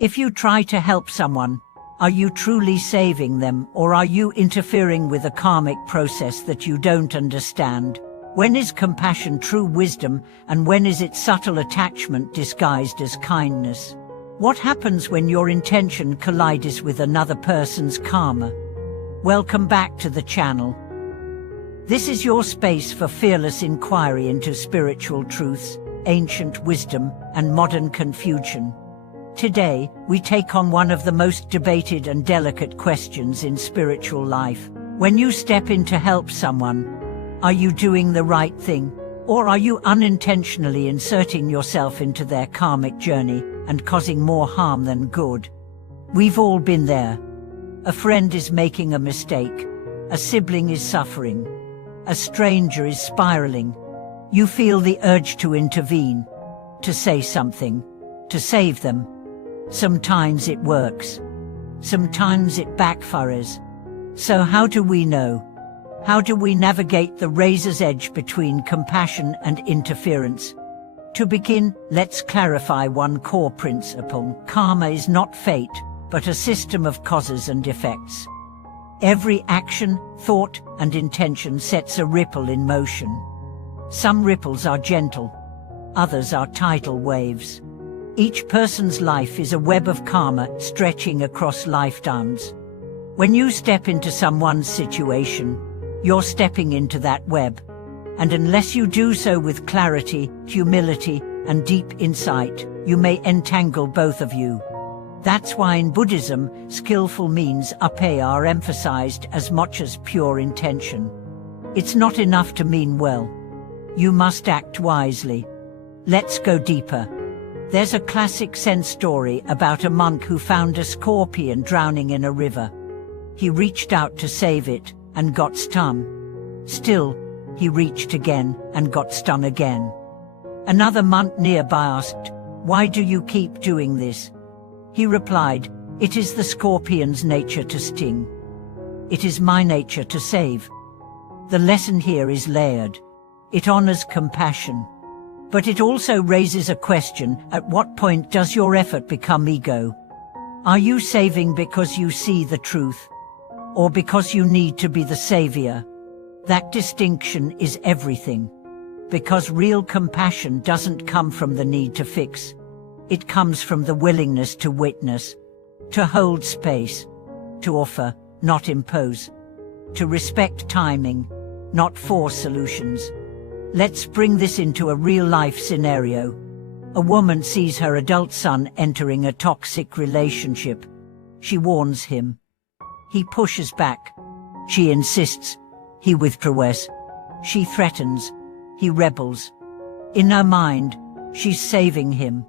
If you try to help someone, are you truly saving them, or are you interfering with a karmic process that you don't understand? When is compassion true wisdom, and when is it subtle attachment disguised as kindness? What happens when your intention collides with another person's karma? Welcome back to the channel. This is your space for fearless inquiry into spiritual truths, ancient wisdom, and modern confusion. Today, we take on one of the most debated and delicate questions in spiritual life. When you step in to help someone, are you doing the right thing? Or are you unintentionally inserting yourself into their karmic journey and causing more harm than good? We've all been there. A friend is making a mistake. A sibling is suffering. A stranger is spiraling. You feel the urge to intervene, to say something, to save them. Sometimes it works. Sometimes it backfires. So how do we know? How do we navigate the razor's edge between compassion and interference? To begin, let's clarify one core principle. Karma is not fate, but a system of causes and effects. Every action, thought, and intention sets a ripple in motion. Some ripples are gentle, others are tidal waves. Each person's life is a web of karma stretching across lifetimes. When you step into someone's situation, you're stepping into that web. And unless you do so with clarity, humility, and deep insight, you may entangle both of you. That's why in Buddhism, skillful means are emphasized as much as pure intention. It's not enough to mean well. You must act wisely. Let's go deeper. There's a classic Zen story about a monk who found a scorpion drowning in a river. He reached out to save it and got stung. Still, he reached again and got stung again. Another monk nearby asked, "Why do you keep doing this?" He replied, "It is the scorpion's nature to sting. It is my nature to save." The lesson here is layered. It honors compassion. But it also raises a question: at what point does your effort become ego? Are you saving because you see the truth? Or because you need to be the savior? That distinction is everything. Because real compassion doesn't come from the need to fix. It comes from the willingness to witness, to hold space, to offer, not impose, to respect timing, not force solutions. Let's bring this into a real-life scenario. A woman sees her adult son entering a toxic relationship. She warns him. He pushes back. She insists. He withdraws. She threatens. He rebels. In her mind, she's saving him.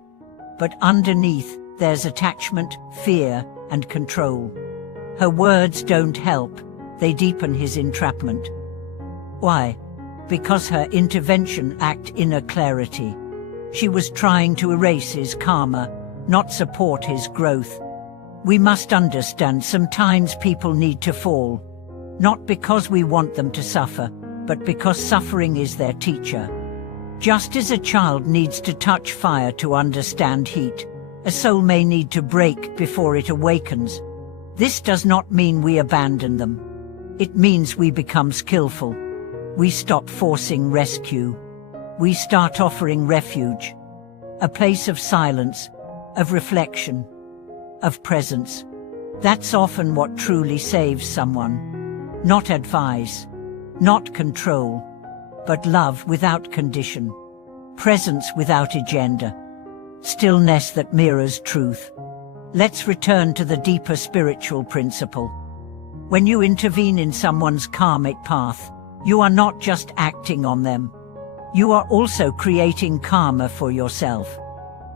But underneath, there's attachment, fear, and control. Her words don't help. They deepen his entrapment. Why? Because her intervention lacked inner clarity. She was trying to erase his karma, not support his growth. We must understand sometimes people need to fall, not because we want them to suffer, but because suffering is their teacher. Just as a child needs to touch fire to understand heat, a soul may need to break before it awakens. This does not mean we abandon them. It means we become skillful. We stop forcing rescue. We start offering refuge. A place of silence, of reflection, of presence. That's often what truly saves someone. Not advice, not control, but love without condition. Presence without agenda. Stillness that mirrors truth. Let's return to the deeper spiritual principle. When you intervene in someone's karmic path, you are not just acting on them. You are also creating karma for yourself.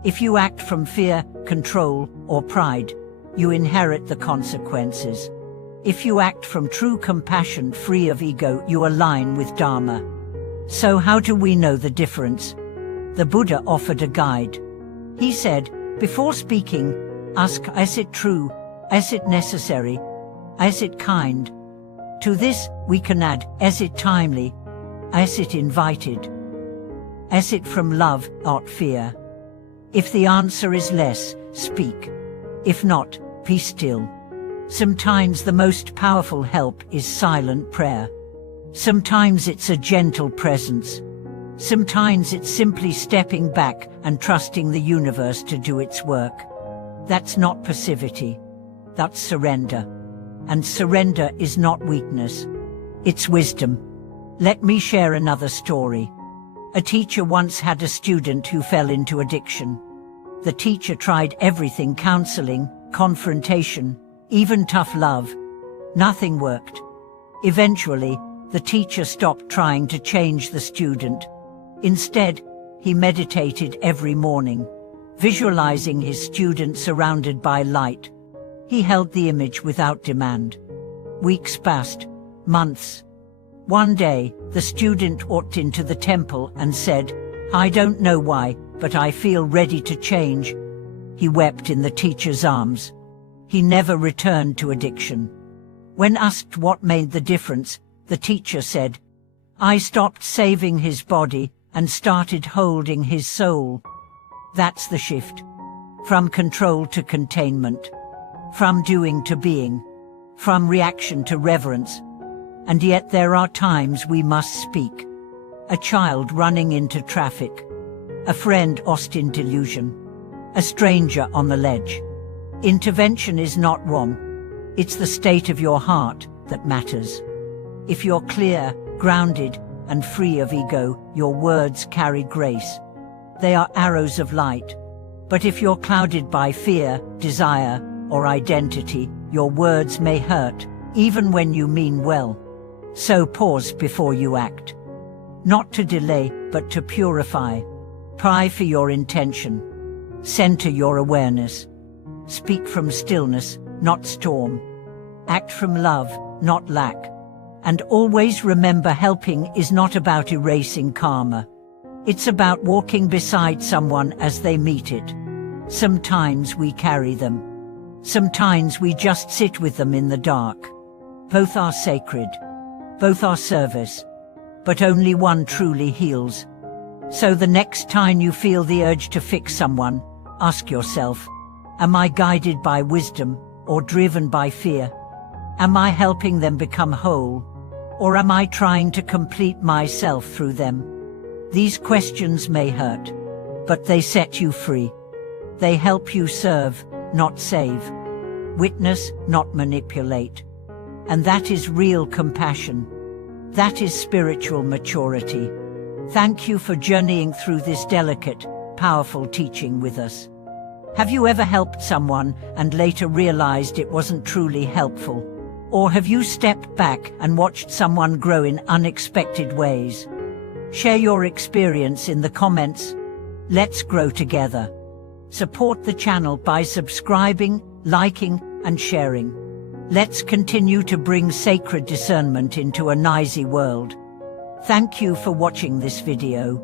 If you act from fear, control, or pride, you inherit the consequences. If you act from true compassion, free of ego, you align with Dharma. So how do we know the difference? The Buddha offered a guide. He said, before speaking, ask, is it true? Is it necessary? Is it kind? To this, we can add, is it timely? Is it invited? Is it from love, not fear? If the answer is less, speak. If not, be still. Sometimes the most powerful help is silent prayer. Sometimes it's a gentle presence. Sometimes it's simply stepping back and trusting the universe to do its work. That's not passivity. That's surrender. And surrender is not weakness. It's wisdom. Let me share another story. A teacher once had a student who fell into addiction. The teacher tried everything: counseling, confrontation, even tough love. Nothing worked. Eventually, the teacher stopped trying to change the student. Instead, he meditated every morning, visualizing his student surrounded by light. He held the image without demand. Weeks passed, months. One day, the student walked into the temple and said, "I don't know why, but I feel ready to change." He wept in the teacher's arms. He never returned to addiction. When asked what made the difference, the teacher said, "I stopped saving his body and started holding his soul." That's the shift. From control to containment. From doing to being. From reaction to reverence. And yet there are times we must speak. A child running into traffic. A friend lost in delusion. A stranger on the ledge. Intervention is not wrong. It's the state of your heart that matters. If you're clear, grounded, and free of ego, your words carry grace. They are arrows of light. But if you're clouded by fear, desire, or identity, your words may hurt, even when you mean well. So pause before you act. Not to delay, but to purify. Pray for your intention. Center your awareness. Speak from stillness, not storm. Act from love, not lack. And always remember, helping is not about erasing karma. It's about walking beside someone as they meet it. Sometimes we carry them. Sometimes we just sit with them in the dark. Both are sacred. Both are service. But only one truly heals. So the next time you feel the urge to fix someone, ask yourself, am I guided by wisdom or driven by fear? Am I helping them become whole? Or am I trying to complete myself through them? These questions may hurt, but they set you free. They help you serve, not save. Witness, not manipulate. And that is real compassion. That is spiritual maturity. Thank you for journeying through this delicate, powerful teaching with us. Have you ever helped someone and later realized it wasn't truly helpful? Or have you stepped back and watched someone grow in unexpected ways? Share your experience in the comments. Let's grow together. Support the channel by subscribing, liking, and sharing. Let's continue to bring sacred discernment into a noisy world. Thank you for watching this video.